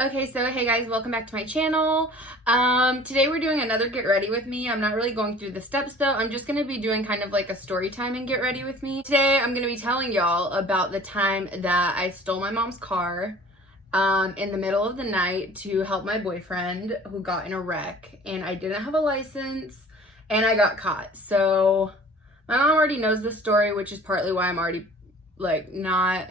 Okay, so hey guys, welcome back to my channel. Today we're doing another Get Ready With Me. I'm not really going through the steps though. I'm just going to be doing kind of like a story time and Get Ready With Me. Today I'm going to be telling y'all about the time that I stole my mom's car in the middle of the night to help my boyfriend who got in a wreck, and I didn't have a license and I got caught. So my mom already knows this story, which is partly why I'm already like not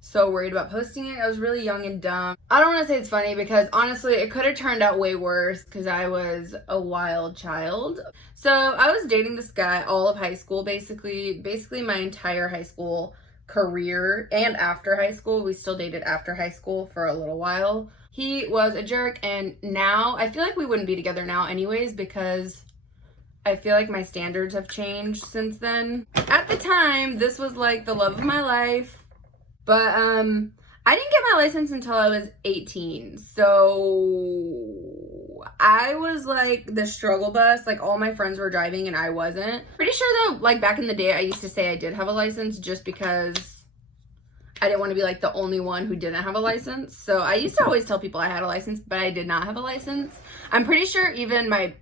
so worried about posting it. I was really young and dumb. I don't want to say it's funny because honestly it could have turned out way worse because I was a wild child. So I was dating this guy all of high school, basically my entire high school career, and after high school. We still dated after high school for a little while. He was a jerk, and now I feel like we wouldn't be together now anyways because I feel like my standards have changed since then. At the time, this was like the love of my life. But I didn't get my license until I was 18. So I was like the struggle bus. Like all my friends were driving and I wasn't. Pretty sure though, like back in the day, I used to say I did have a license just because I didn't want to be like the only one who didn't have a license. So I used to always tell people I had a license, but I did not have a license. I'm pretty sure even my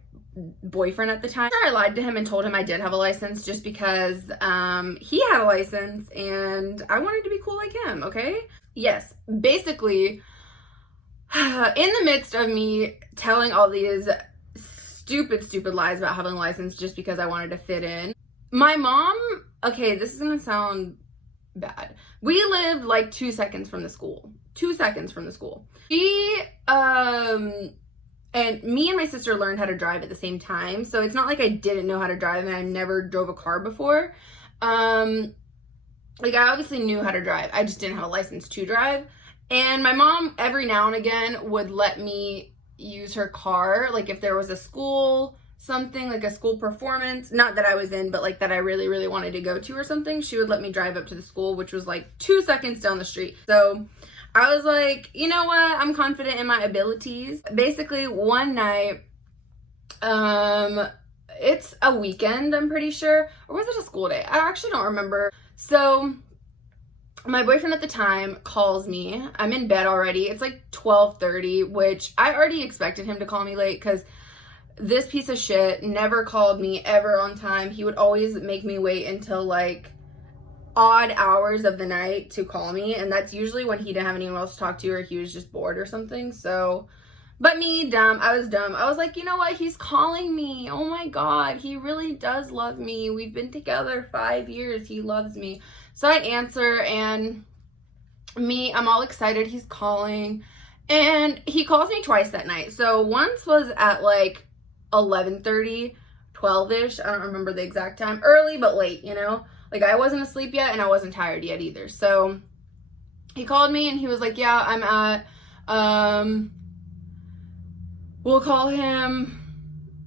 boyfriend at the time, I lied to him and told him I did have a license just because he had a license and I wanted to be cool like him, okay? Yes, basically, in the midst of me telling all these stupid lies about having a license just because I wanted to fit in, my mom, okay, this is gonna sound bad. We lived like 2 seconds from the school. 2 seconds from the school. And me and my sister learned how to drive at the same time. So it's not like I didn't know how to drive and I never drove a car before. Like I obviously knew how to drive. I just didn't have a license to drive. And my mom every now and again would let me use her car. Like if there was a school, something like a school performance, not that I was in, but like that I really wanted to go to or something, she would let me drive up to the school, which was like 2 seconds down the street. So I was like, you know what? I'm confident in my abilities. Basically, one night, it's a weekend, I'm pretty sure. Or was it a school day? I actually don't remember. So my boyfriend at the time calls me. I'm in bed already. It's like 12:30, which I already expected him to call me late because this piece of shit never called me ever on time. He would always make me wait until like odd hours of the night to call me, and that's usually when he didn't have anyone else to talk to or he was just bored or something. So, but me, dumb, I was dumb. I was like, you know what, he's calling me, oh my god, he really does love me, we've been together 5 years, he loves me. So I answer, and I'm all excited, he's calling, and he calls me twice that night. So once was at like 11:30, 12ish, I don't remember the exact time, early but late, you know. Like, I wasn't asleep yet, and I wasn't tired yet either. So, he called me, and he was like, yeah, I'm at, we'll call him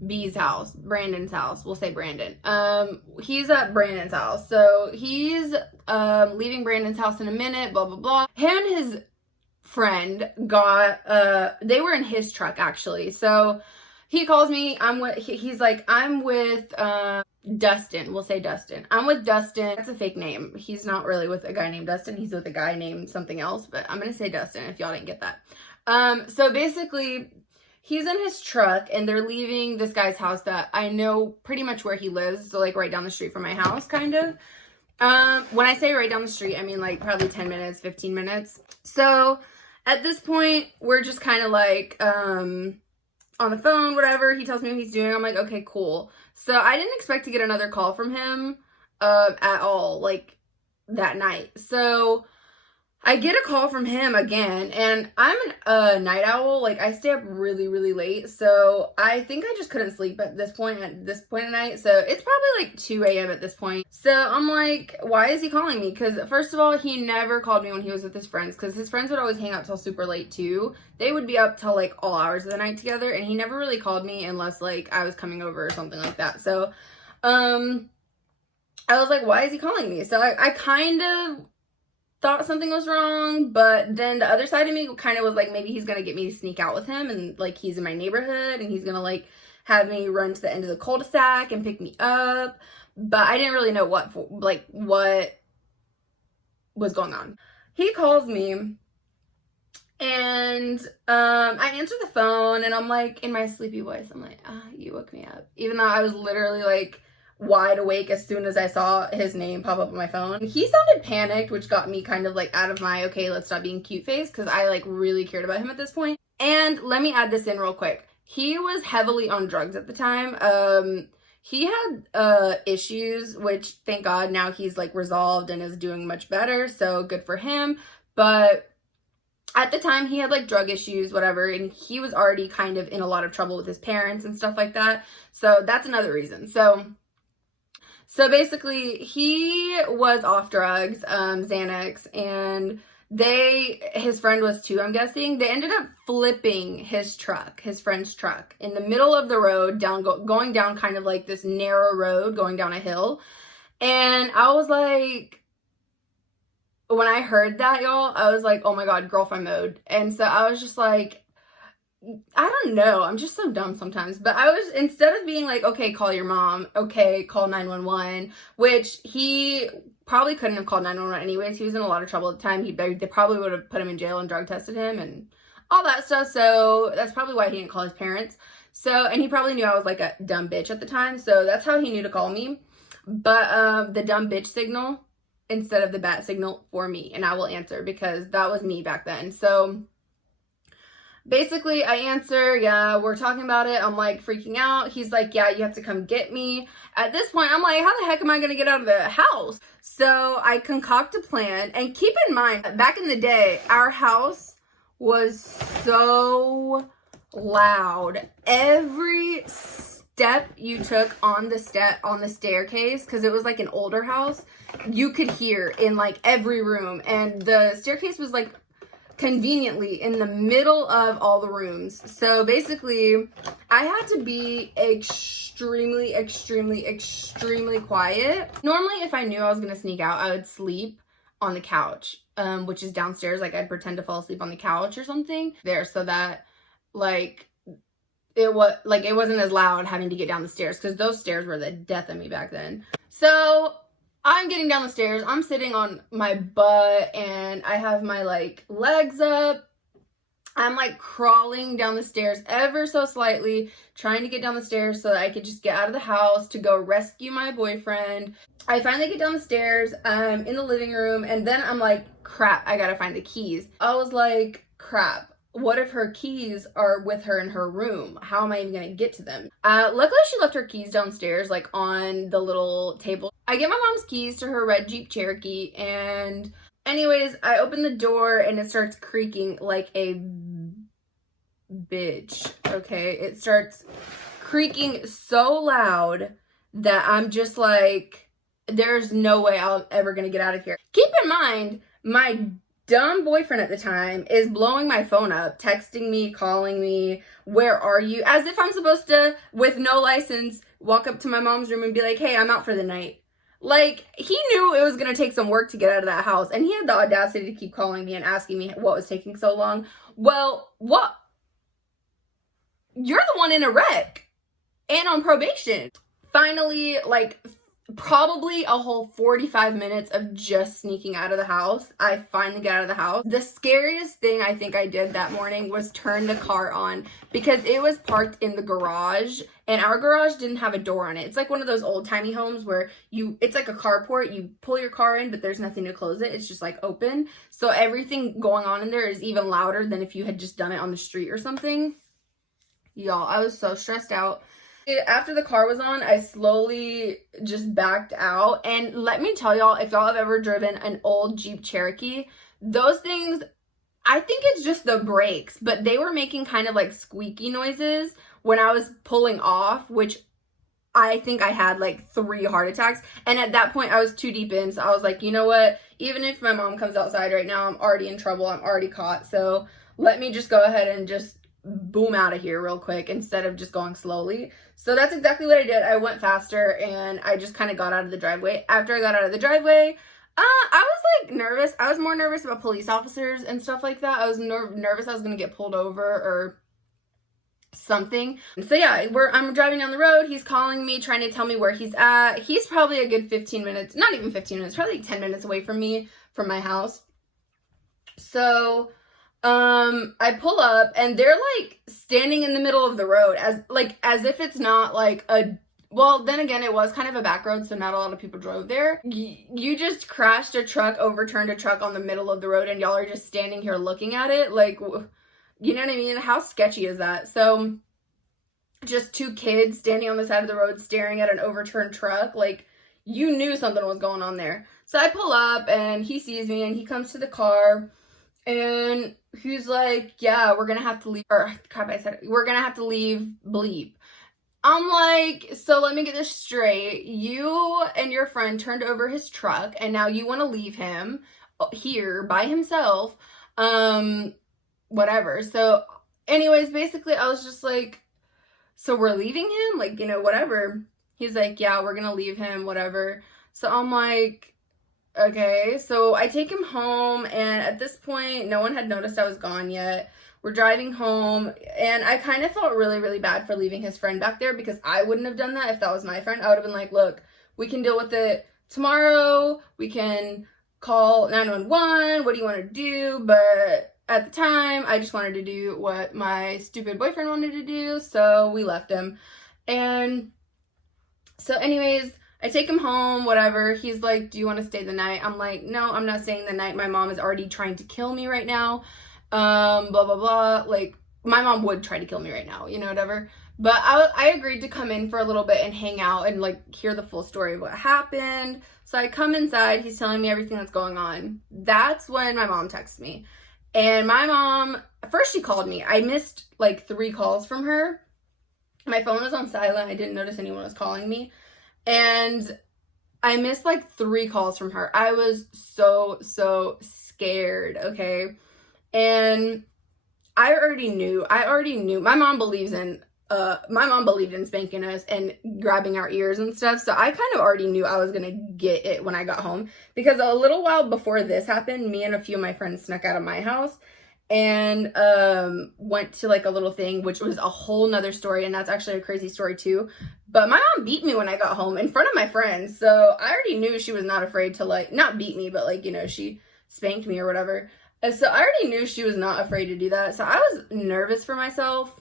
B's house, Brandon's house. We'll say Brandon. He's at Brandon's house. So, he's, leaving Brandon's house in a minute, blah, blah, blah. Him and his friend got, they were in his truck, actually. So, he calls me, he's like, I'm with, Dustin. We'll say Dustin. I'm with Dustin. That's a fake name. He's not really with a guy named Dustin. He's with a guy named something else, but I'm going to say Dustin if y'all didn't get that. So basically, he's in his truck and they're leaving this guy's house that I know pretty much where he lives. So like right down the street from my house, kind of. When I say right down the street, I mean like probably 10 minutes, 15 minutes. So at this point, we're just kind of like, on the phone, whatever. He tells me what he's doing. I'm like, okay, cool. So I didn't expect to get another call from him at all, like, that night. So I get a call from him again, and I'm a night owl. Like, I stay up really late, so I think I just couldn't sleep at this point of night. So it's probably like 2 a.m. at this point. So I'm like, why is he calling me? Because first of all, he never called me when he was with his friends, because his friends would always hang out till super late too. They would be up till like all hours of the night together, and he never really called me unless like I was coming over or something like that. So I was like, why is he calling me? So I kind of thought something was wrong, but then the other side of me kind of was like, maybe he's gonna get me to sneak out with him, and like he's in my neighborhood and he's gonna like have me run to the end of the cul-de-sac and pick me up. But I didn't really know what was going on. He calls me And I answered the phone, and I'm like, in my sleepy voice, I'm like, you woke me up. Even though I was literally like wide awake as soon as I saw his name pop up on my phone. He sounded panicked, which got me kind of like out of my okay, let's stop being cute face, because I like really cared about him at this point. And let me add this in real quick. He was heavily on drugs at the time. He had issues, which thank God now he's like resolved and is doing much better, so good for him. But at the time he had like drug issues, whatever, and he was already kind of in a lot of trouble with his parents and stuff like that. So that's another reason. So basically he was off drugs, Xanax, and his friend was too, I'm guessing. They ended up flipping his friend's truck, in the middle of the road, going down kind of like this narrow road, going down a hill. And I was like, when I heard that, y'all, I was like, oh my God, girlfriend mode. And so I was just like, I don't know, I'm just so dumb sometimes. But I was, instead of being like, okay, call your mom, okay, call 911, which he probably couldn't have called 911 anyways. He was in a lot of trouble at the time. They probably would have put him in jail and drug tested him and all that stuff. So that's probably why he didn't call his parents. So, and he probably knew I was like a dumb bitch at the time. So that's how he knew to call me. But the dumb bitch signal instead of the bat signal for me, and I will answer because that was me back then. So basically I answer, yeah, we're talking about it. I'm like freaking out. He's like, yeah, you have to come get me. At this point, I'm like, how the heck am I going to get out of the house? So I concoct a plan, and keep in mind, back in the day, our house was so loud. Every step you took on the staircase, because it was like an older house, you could hear in like every room, and the staircase was like conveniently in the middle of all the rooms. So basically I had to be extremely quiet. Normally if I knew I was gonna sneak out, I would sleep on the couch, which is downstairs. Like I'd pretend to fall asleep on the couch or something there, so that like it wasn't as loud having to get down the stairs, because those stairs were the death of me back then. So I'm getting down the stairs. I'm sitting on my butt, and I have my like legs up. I'm like crawling down the stairs ever so slightly, trying to get down the stairs so that I could just get out of the house to go rescue my boyfriend. I finally get down the stairs. I'm in the living room, and then I'm like, crap, I gotta find the keys. I was like, crap, what if her keys are with her in her room? How am I even gonna get to them? Luckily she left her keys downstairs, like on the little table. I get my mom's keys to her red Jeep Cherokee, and anyways, I open the door and it starts creaking like a bitch, okay? It starts creaking so loud that I'm just like, there's no way I'm ever gonna get out of here. Keep in mind, my dumb boyfriend at the time is blowing my phone up, texting me, calling me, where are you? As if I'm supposed to, with no license, walk up to my mom's room and be like, hey, I'm out for the night. Like, he knew it was going to take some work to get out of that house, and he had the audacity to keep calling me and asking me what was taking so long. Well, what? You're the one in a wreck and on probation. Finally, like, probably a whole 45 minutes of just sneaking out of the house, I finally got out of the house. The scariest thing I think I did that morning was turn the car on, because it was parked in the garage, and our garage didn't have a door on it. It's like one of those old-timey homes where it's like a carport, you pull your car in, but there's nothing to close it. It's just like open. So everything going on in there is even louder than if you had just done it on the street or something. Y'all, I was so stressed out. After the car was on, I slowly just backed out. And let me tell y'all, if y'all have ever driven an old Jeep Cherokee, those things, I think it's just the brakes, but they were making kind of like squeaky noises when I was pulling off, which I think I had like 3 heart attacks. And at that point, I was too deep in. So I was like, you know what? Even if my mom comes outside right now, I'm already in trouble. I'm already caught. So let me just go ahead and just boom out of here real quick instead of just going slowly. So that's exactly what I did. I went faster, and I just kind of got out of the driveway. After I got out of the driveway, I was like nervous. I was more nervous about police officers and stuff like that. I was nervous I was gonna get pulled over or something. So yeah, I'm driving down the road. He's calling me, trying to tell me where he's at. He's probably a good 15 minutes, not even 15 minutes, probably like 10 minutes away from me, from my house. So I pull up and they're like standing in the middle of the road as if it's not like a, well, then again, it was kind of a back road, so not a lot of people drove there. You just crashed a truck, overturned a truck on the middle of the road, and y'all are just standing here looking at it. Like, you know what I mean? How sketchy is that? So, just two kids standing on the side of the road staring at an overturned truck. Like, you knew something was going on there. So I pull up, and he sees me, and he comes to the car, and he's like, yeah, we're gonna have to leave, or crap, I said, we're gonna have to leave bleep. I'm like, so let me get this straight. You and your friend turned over his truck, and now you want to leave him here by himself. Whatever. So, anyways, basically, I was just like, so we're leaving him? Like, whatever. He's like, yeah, we're gonna leave him, whatever. So I'm like, okay. So I take him home, and at this point, no one had noticed I was gone yet. We're driving home, and I kind of felt really, really bad for leaving his friend back there, because I wouldn't have done that if that was my friend. I would have been like, look, we can deal with it tomorrow. We can call 911. What do you want to do? But at the time, I just wanted to do what my stupid boyfriend wanted to do, so we left him. And so anyways, I take him home, whatever. He's like, do you want to stay the night? I'm like, no, I'm not staying the night. My mom is already trying to kill me right now. Blah, blah, blah. Like, my mom would try to kill me right now, whatever. But I agreed to come in for a little bit and hang out and, like, hear the full story of what happened. So I come inside. He's telling me everything that's going on. That's when my mom texts me. And my mom, first she called me. I missed, like, 3 calls from her. My phone was on silent. I didn't notice anyone was calling me. And I missed, like, 3 calls from her. I was so scared, okay? And I already knew. My mom believed in spanking us and grabbing our ears and stuff. So I kind of already knew I was gonna get it when I got home, because a little while before this happened, me and a few of my friends snuck out of my house and went to like a little thing, which was a whole nother story, and that's actually a crazy story too. But my mom beat me when I got home in front of my friends, so I already knew she was not afraid to, like, not beat me, but, like, she spanked me or whatever. And so I already knew she was not afraid to do that. So I was nervous for myself.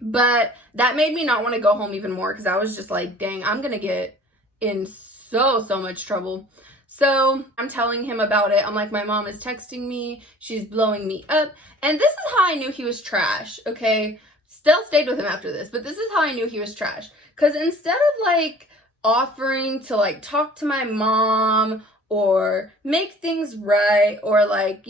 But that made me not want to go home even more, because I was just like, dang, I'm going to get in so much trouble. So I'm telling him about it. I'm like, my mom is texting me. She's blowing me up. And this is how I knew he was trash, okay? Still stayed with him after this, but this is how I knew he was trash. Because instead of, like, offering to, like, talk to my mom or make things right, or, like,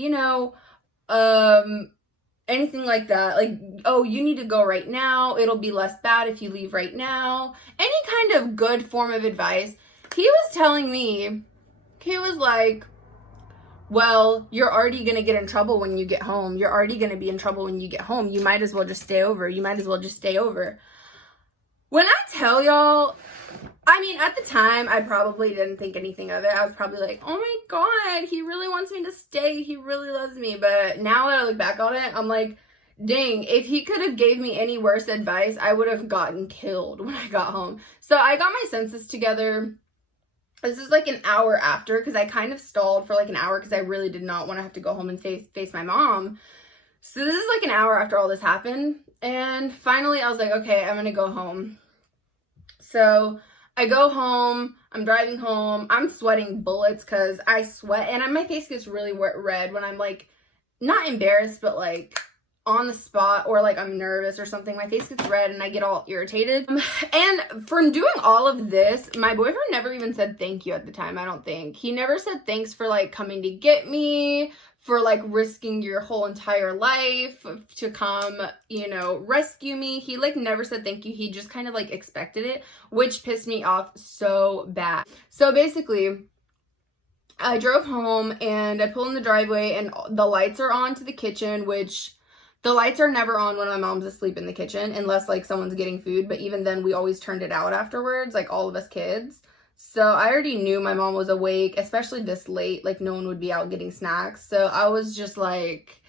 anything like that, like, oh, you need to go right now, it'll be less bad if you leave right now, any kind of good form of advice, he was telling me, he was like, well, you're already gonna get in trouble when you get home. You're already gonna be in trouble when you get home. You might as well just stay over. When I tell y'all, I mean, at the time, I probably didn't think anything of it. I was probably like, oh my God, he really wants me to stay. He really loves me. But now that I look back on it, I'm like, dang, if he could have gave me any worse advice, I would have gotten killed when I got home. So I got my senses together. This is like an hour after, because I kind of stalled for like an hour because I really did not want to have to go home and face my mom. So this is like an hour after all this happened. And finally I was like, okay, I'm going to go home. So I go home, I'm driving home, I'm sweating bullets because I sweat, and my face gets really red when I'm, like, not embarrassed, but, like, on the spot, or, like, I'm nervous or something. My face gets red and I get all irritated. And from doing all of this, my boyfriend never even said thank you at the time, I don't think. He never said thanks for, like, coming to get me, for, like, risking your whole entire life to come, rescue me. He, like, never said thank you. He just kind of, like, expected it, which pissed me off so bad. So basically, I drove home and I pull in the driveway and the lights are on to the kitchen, which the lights are never on when my mom's asleep in the kitchen, unless, like, someone's getting food. But even then, we always turned it out afterwards, like, all of us kids. So I already knew my mom was awake, especially this late. Like, no one would be out getting snacks. So I was just like,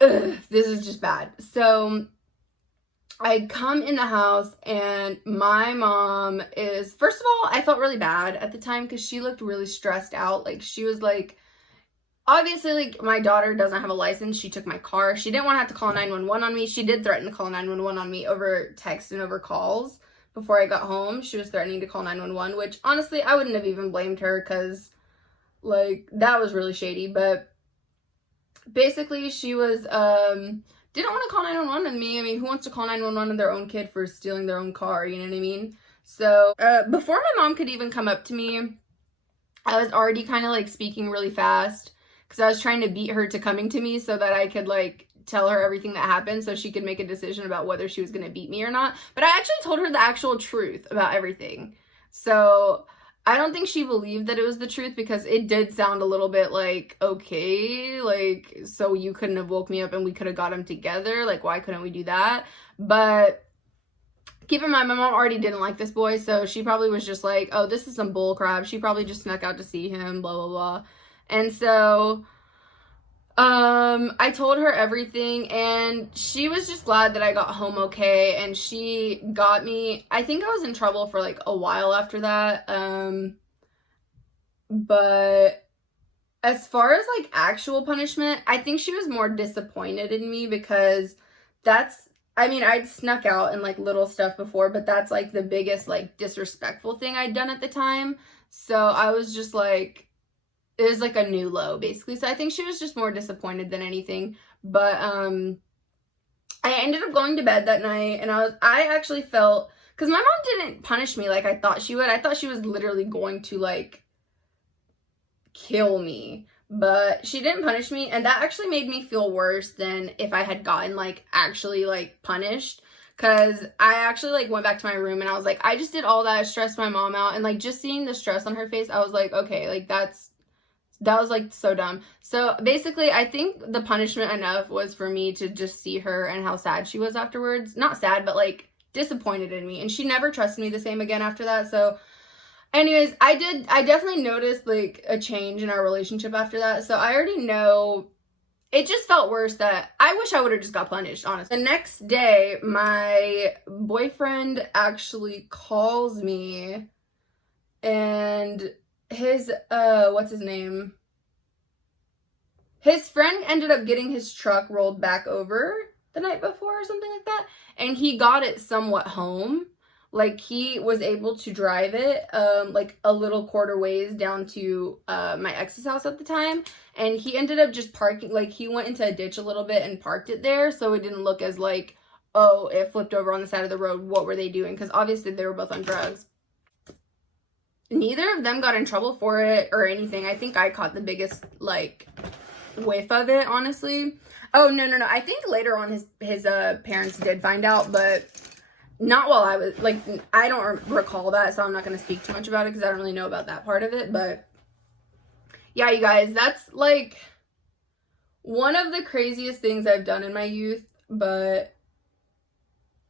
ugh, this is just bad. So I come in the house and my mom is, first of all, I felt really bad at the time because she looked really stressed out. Like, she was like, obviously, like, my daughter doesn't have a license. She took my car. She didn't want to have to call 911 on me. She did threaten to call 911 on me over text and over calls before I got home. She was threatening to call 911, which honestly, I wouldn't have even blamed her because, like, that was really shady. But basically, she was, didn't want to call 911 on me. I mean, who wants to call 911 on their own kid for stealing their own car? You know what I mean? So, before my mom could even come up to me, I was already kind of like speaking really fast because I was trying to beat her to coming to me so that I could like tell her everything that happened so she could make a decision about whether she was going to beat me or not. But I actually told her the actual truth about everything. So I don't think she believed that it was the truth because it did sound a little bit like, okay, like, so you couldn't have woke me up and we could have got him together. Like, why couldn't we do that? But keep in mind, my mom already didn't like this boy, so she probably was just like, oh, this is some bull crap. She probably just snuck out to see him, blah, blah, blah. And so, I told her everything, and she was just glad that I got home okay, and she got me, I think I was in trouble for, like, a while after that, but as far as, like, actual punishment, I think she was more disappointed in me because that's, I mean, I'd snuck out and, like, little stuff before, but that's, like, the biggest, like, disrespectful thing I'd done at the time. So I was just, like, it was, like, a new low, basically. So I think she was just more disappointed than anything. But, I ended up going to bed that night, and I actually felt, because my mom didn't punish me like I thought she would. I thought she was literally going to, like, kill me, but she didn't punish me, and that actually made me feel worse than if I had gotten like actually like punished, because I actually like went back to my room and I was like, I just did all that, stressed my mom out, and like just seeing the stress on her face, I was like, okay, like that was like so dumb. So basically I think the punishment enough was for me to just see her and how sad she was afterwards. Not sad, but like disappointed in me, and she never trusted me the same again after that. So anyways, I definitely noticed like a change in our relationship after that. So I already know it just felt worse that I wish I would have just got punished, honestly. The next day, my boyfriend actually calls me, and his what's his name? His friend ended up getting his truck rolled back over the night before or something like that, and he got it somewhat home. Like, he was able to drive it, like, a little quarter ways down to, my ex's house at the time, and he ended up just parking, like, he went into a ditch a little bit and parked it there, so it didn't look as, like, oh, it flipped over on the side of the road, what were they doing? Because obviously they were both on drugs. Neither of them got in trouble for it or anything. I think I caught the biggest, like, whiff of it, honestly. Oh, no. I think later on his parents did find out, but not while I was, like, I don't recall that, so I'm not going to speak too much about it because I don't really know about that part of it. But yeah, you guys, that's like one of the craziest things I've done in my youth. But,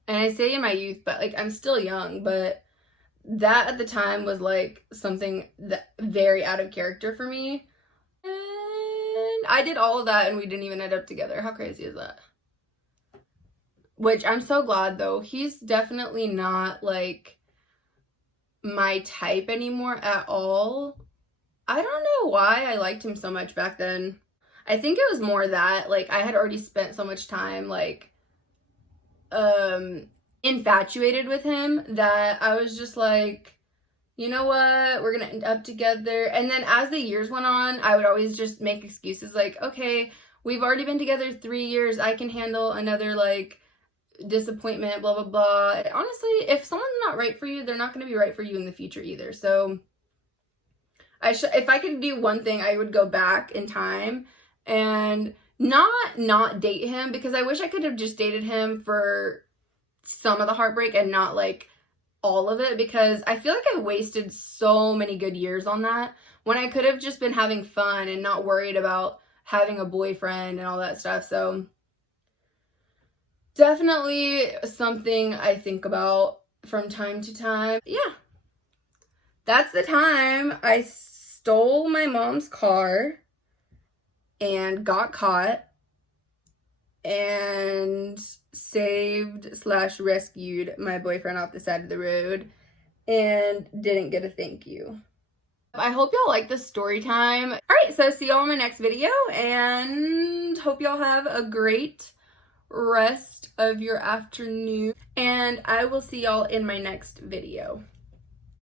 and I say in my youth, but like I'm still young, but that at the time was like something that very out of character for me. And I did all of that and we didn't even end up together. How crazy is that? Which I'm so glad, though. He's definitely not, like, my type anymore at all. I don't know why I liked him so much back then. I think it was more that, like, I had already spent so much time, like, infatuated with him that I was just like, you know what, we're gonna end up together. And then as the years went on, I would always just make excuses like, okay, we've already been together 3 years. I can handle another, like, disappointment, blah blah blah. Honestly, if someone's not right for you, they're not going to be right for you in the future either. So if I could do one thing, I would go back in time and not date him, because I wish I could have just dated him for some of the heartbreak and not like all of it, because I feel like I wasted so many good years on that when I could have just been having fun and not worried about having a boyfriend and all that stuff. So definitely something I think about from time to time. Yeah. That's the time I stole my mom's car and got caught and saved/rescued my boyfriend off the side of the road and didn't get a thank you. I hope y'all like this story time. All right, so see y'all in my next video, and hope y'all have a great rest of your afternoon, and I will see y'all in my next video.